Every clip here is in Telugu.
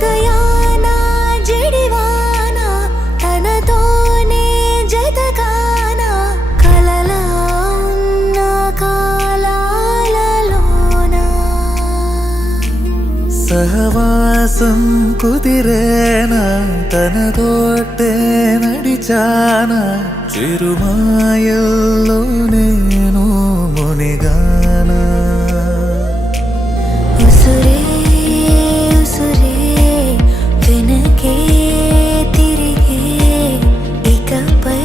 హృదయాన జడివాన తనతోనే జతకాన కలలా ఉన్న కాలాలలోన సహవాసం కుదిరేనా తనతోటే నడిచానా చిరుమాయల్లో నేను మునిగానా ఉసురే ఉసురే వెనకే తిరిగే ఇకపై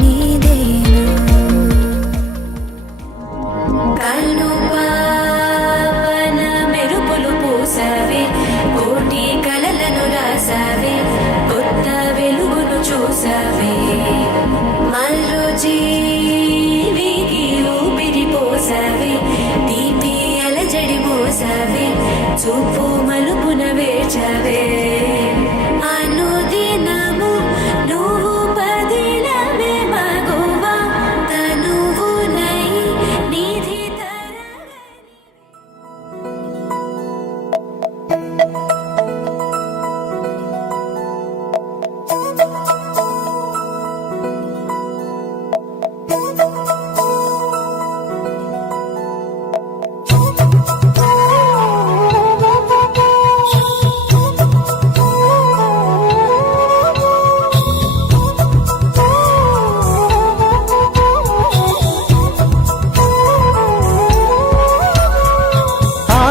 నీదేనా కన్ను పావన మెరుపులు పూసావే కోటి కలలను రాసావే కొత్త వెలుగును చూసావే మరో జీవికి ఊపిరి పోసావే తీపి అలజడి మోసావే చూపు మలుపున వేచావే అనుదినము నువ్వు పదిలమే మగువా తనువు నై నిధి తరగని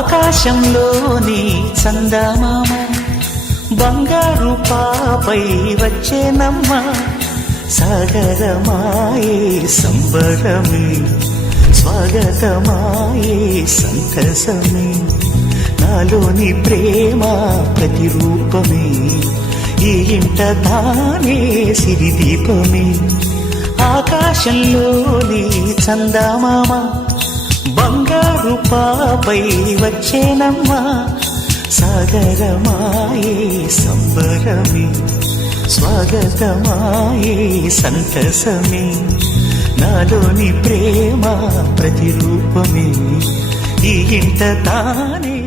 ఆకాశంలోని చందమామ బంగారు పాపై వచ్చేనమ్మ సాగరమాయే సంబరమే స్వాగతమాయే సంతసమే నాలోని ప్రేమ ప్రతిరూపమే ఈ ఇంట తానే సిరిదీపమే ఆకాశంలోని చందమామ బంగారు పాపై వచ్చేనమ్మా సాగరమాయే సంబరమే స్వాగతమాయే సంతసమే నాలోని ప్రేమ ప్రతిరూపమే ఈ ఇంట తానే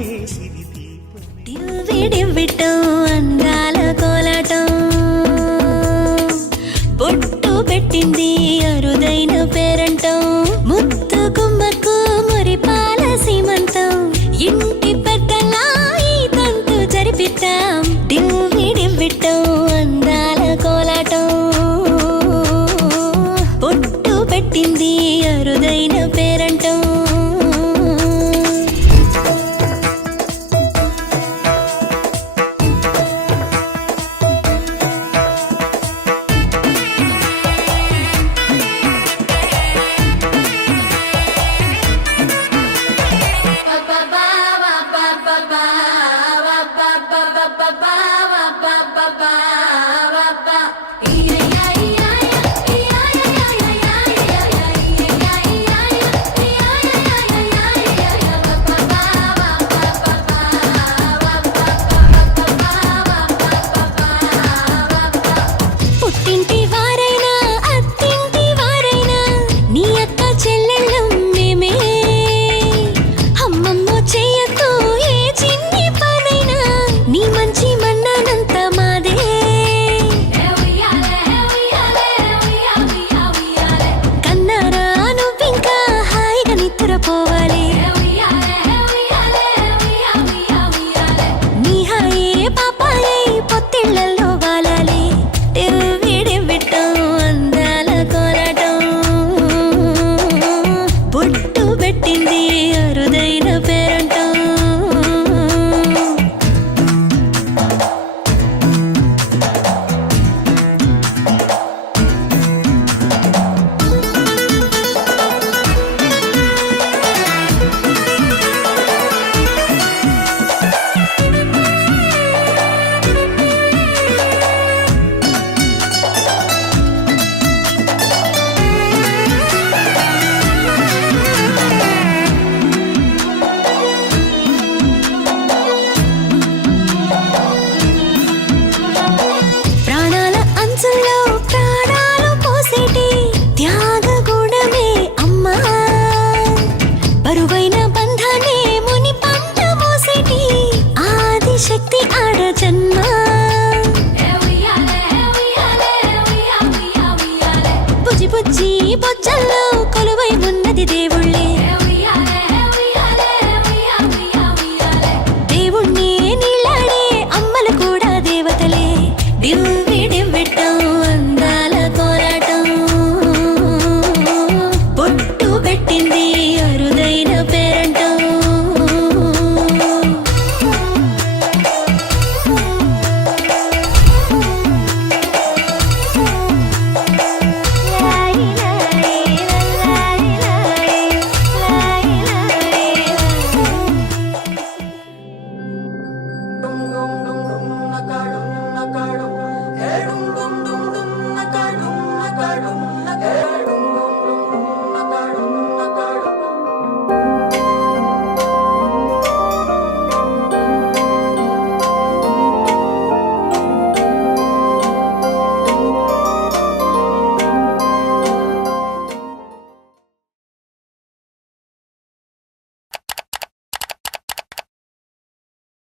డివ్విడివ్విటం అందాల కోలాటం బొట్టు పెట్టింది అరుదైన